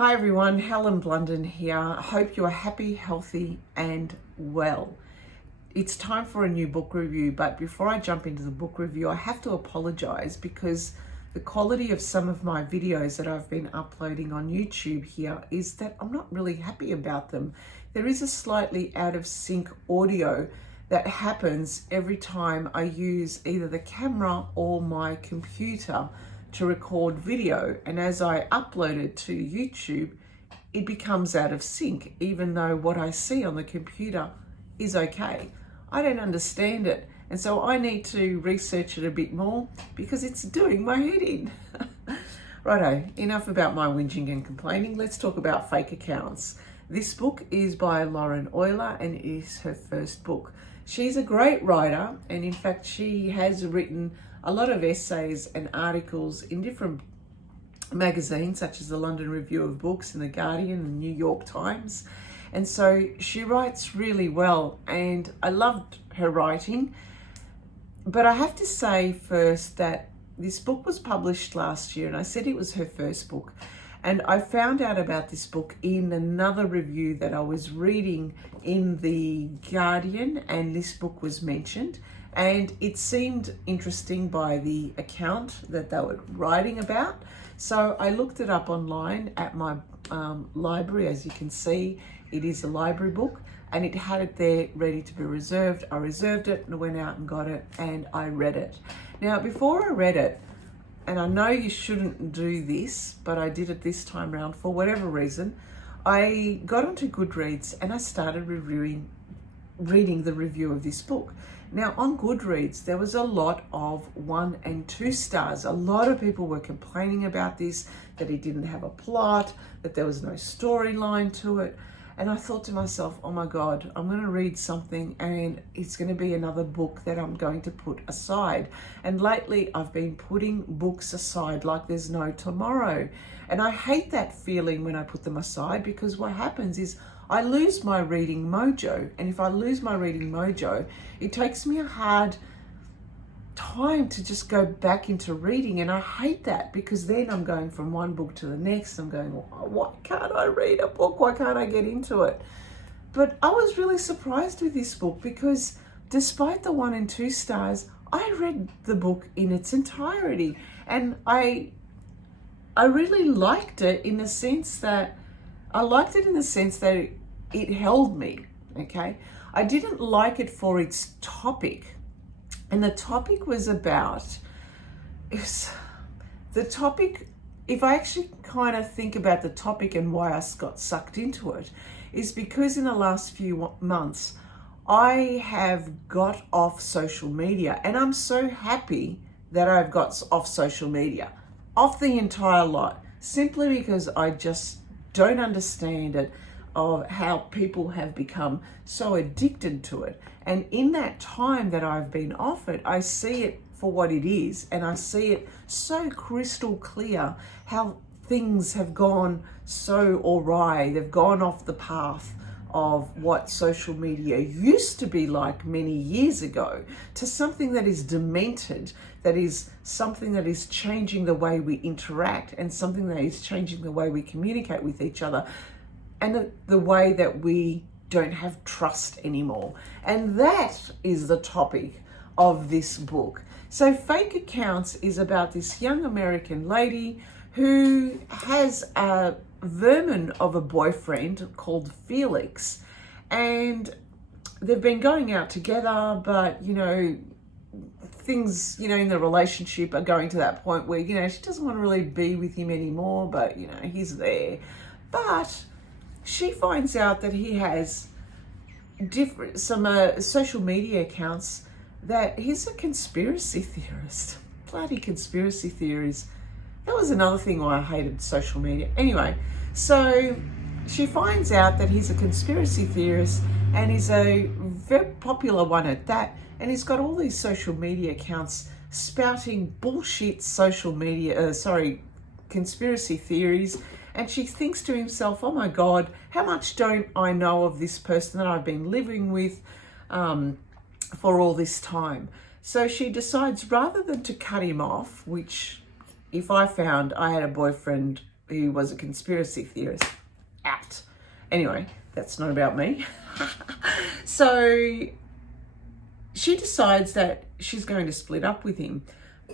Hi everyone, Helen Blunden here. I hope you are happy, healthy and well. It's time for a new book review, but before I jump into the book review, I have to apologize because the quality of some of my videos that I've been uploading on YouTube here is that I'm not really happy about them. There is a slightly out of sync audio that happens every time I use either the camera or my computer to record video, and as I upload it to YouTube it becomes out of sync even though what I see on the computer is okay. I don't understand it, and so I need to research it a bit more because it's doing my head in. Righto, enough about my whinging and complaining. Let's talk about fake accounts. This book is by Lauren Oyler and it is her first book. She's a great writer, and in fact she has written a lot of essays and articles in different magazines such as the London Review of Books and the Guardian and New York Times. And so she writes really well and I loved her writing. But I have to say first that this book was published last year and I said it was her first book. And I found out about this book in another review that I was reading in the Guardian, and this book was mentioned. And it seemed interesting by the account that they were writing about. So I looked it up online at my library. As you can see, it is a library book and it had it there ready to be reserved. I reserved it and went out and got it and I read it. Now, before I read it, and I know you shouldn't do this, but I did it this time around for whatever reason, I got onto Goodreads and I started reading the review of this book. Now on Goodreads, there was a lot of 1 and 2 stars. A lot of people were complaining about this, that it didn't have a plot, that there was no storyline to it. And I thought to myself, oh my God, I'm going to read something and it's going to be another book that I'm going to put aside. And lately I've been putting books aside like there's no tomorrow. And I hate that feeling when I put them aside, because what happens is I lose my reading mojo. And if I lose my reading mojo, it takes me a hard time to just go back into reading. And I hate that, because then I'm going from one book to the next. I'm going, why can't I read a book? Why can't I get into it? But I was really surprised with this book, because despite the 1 and 2 stars, I read the book in its entirety. And I really liked it in the sense that it held me, okay? I didn't like it for its topic. And the topic was about, if I actually kind of think about the topic and why I got sucked into it, is because in the last few months, I have got off social media, and I'm so happy that I've got off social media, off the entire lot, simply because I just don't understand it, of how people have become so addicted to it. And in that time that I've been off it, I see it for what it is, and I see it so crystal clear how things have gone so awry. They've gone off the path of what social media used to be like many years ago, to something that is demented, that is something that is changing the way we interact, and something that is changing the way we communicate with each other, and the way that we don't have trust anymore. And that is the topic of this book. So Fake Accounts is about this young American lady who has a vermin of a boyfriend called Felix. And they've been going out together, but, things, in the relationship are going to that point where, she doesn't want to really be with him anymore, but, he's there. But she finds out that he has some social media accounts, that he's a conspiracy theorist. Bloody conspiracy theories. That was another thing why I hated social media. Anyway, so she finds out that he's a conspiracy theorist, and he's a very popular one at that. And he's got all these social media accounts spouting bullshit conspiracy theories. And she thinks to himself, oh my God, how much don't I know of this person that I've been living with for all this time? So she decides, rather than to cut him off, which if I found I had a boyfriend he was a conspiracy theorist. Out. Anyway, that's not about me. So she decides that she's going to split up with him.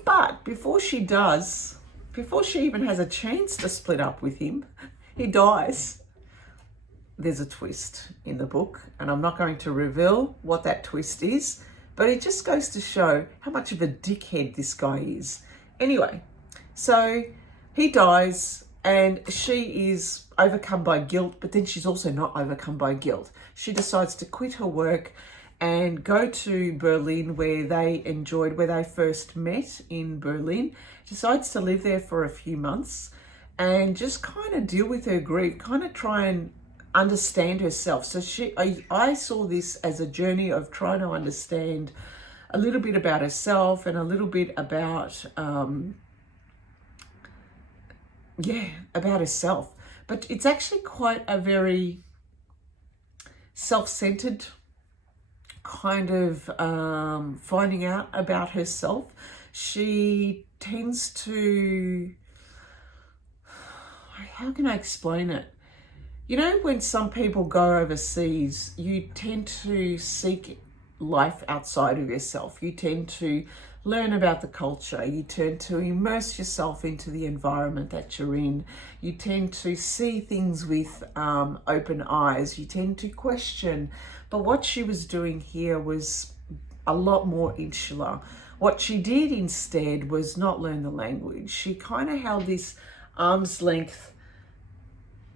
But before she does, before she even has a chance to split up with him, he dies. There's a twist in the book, and I'm not going to reveal what that twist is, but it just goes to show how much of a dickhead this guy is. Anyway, so he dies and she is overcome by guilt, but then she's also not overcome by guilt. She decides to quit her work and go to Berlin, where they first met in Berlin. Decides to live there for a few months and just kind of deal with her grief, kind of try and understand herself. So I saw this as a journey of trying to understand a little bit about herself and a little bit about, about herself. But it's actually quite a very self-centered kind of finding out about herself. She tends to, how can I explain it? You know, when some people go overseas, you tend to seek life outside of yourself. You tend to learn about the culture. You tend to immerse yourself into the environment that you're in. You tend to see things with open eyes. You tend to question. But what she was doing here was a lot more insular. What she did instead was not learn the language. She kind of held this arm's length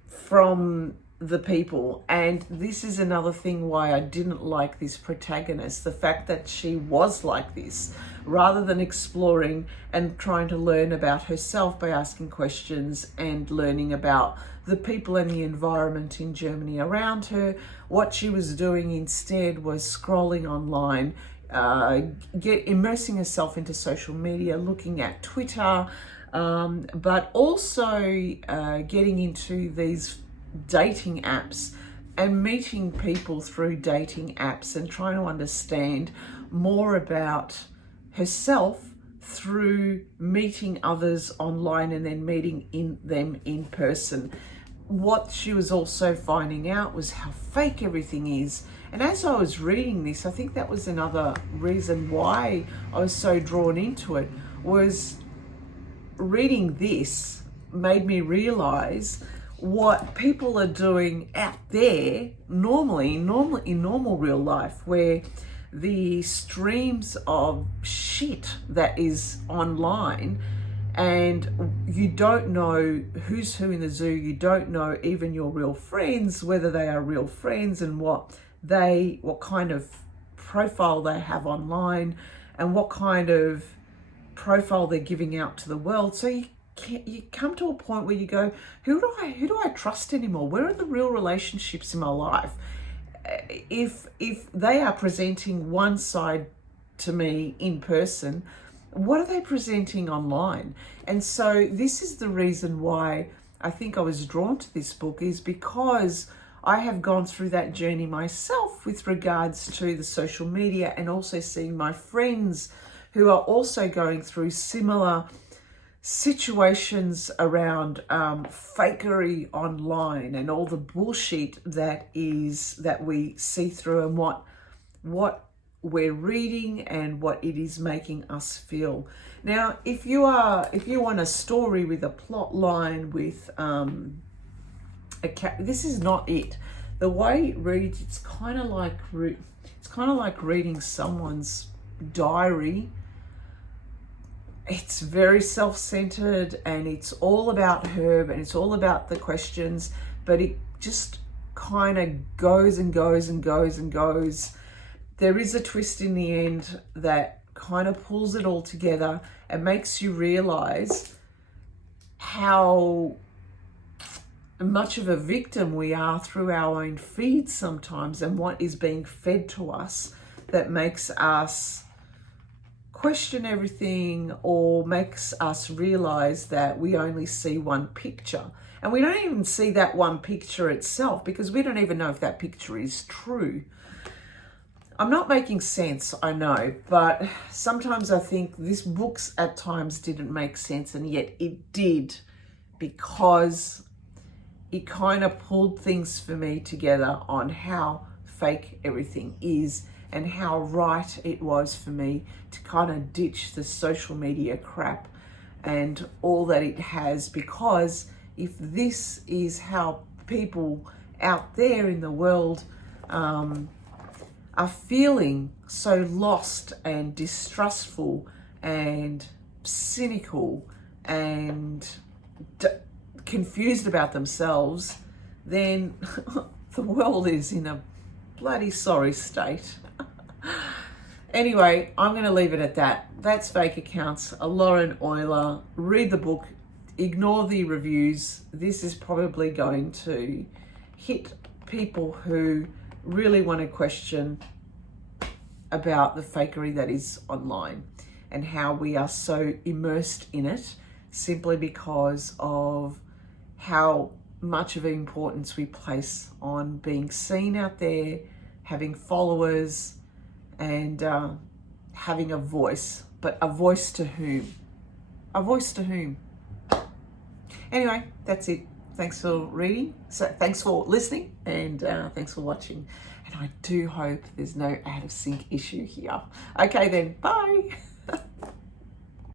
from the people. And this is another thing why I didn't like this protagonist, the fact that she was like this, rather than exploring and trying to learn about herself by asking questions and learning about the people and the environment in Germany around her. What she was doing instead was scrolling online, immersing herself into social media, looking at Twitter, but also getting into these dating apps and meeting people through dating apps and trying to understand more about herself through meeting others online and then meeting them in person. What she was also finding out was how fake everything is. And as I was reading this, I think that was another reason why I was so drawn into it, was reading this made me realize what people are doing out there normally in normal real life, where the streams of shit that is online, and you don't know who's who in the zoo. You don't know even your real friends, whether they are real friends, and what kind of profile they have online, and what kind of profile they're giving out to the world. So you come to a point where you go, who do I trust anymore? Where are the real relationships in my life? If they are presenting one side to me in person, what are they presenting online? And so this is the reason why I think I was drawn to this book, is because I have gone through that journey myself with regards to the social media, and also seeing my friends who are also going through similar situations around fakery online and all the bullshit that we see through, and what we're reading and what it is making us feel. Now, if you want a story with a plot line, with this is not it. The way it reads, it's kind of like reading someone's diary. It's very self-centered, and it's all about her, and it's all about the questions, but it just kind of goes and goes and goes and goes. There is a twist in the end that kind of pulls it all together and makes you realize how much of a victim we are through our own feeds sometimes, and what is being fed to us that makes us question everything, or makes us realize that we only see one picture, and we don't even see that one picture itself, because we don't even know if that picture is true. I'm not making sense, I know, but sometimes I think this book at times didn't make sense, and yet it did. because it kind of pulled things for me together on how fake everything is and how right it was for me to kind of ditch the social media crap and all that it has, because if this is how people out there in the world are feeling so lost and distrustful and cynical and confused about themselves, then the world is in a bloody sorry state. Anyway, I'm going to leave it at that. That's Fake Accounts, Lauren Oyler. Read the book, ignore the reviews. This is probably going to hit people who really want to question about the fakery that is online and how we are so immersed in it simply because of how much of importance we place on being seen out there, having followers, and having a voice. But a voice to whom? A voice to whom? Anyway, that's it. Thanks for reading. So thanks for listening, and thanks for watching. And I do hope there's no out of sync issue here. Okay then, bye.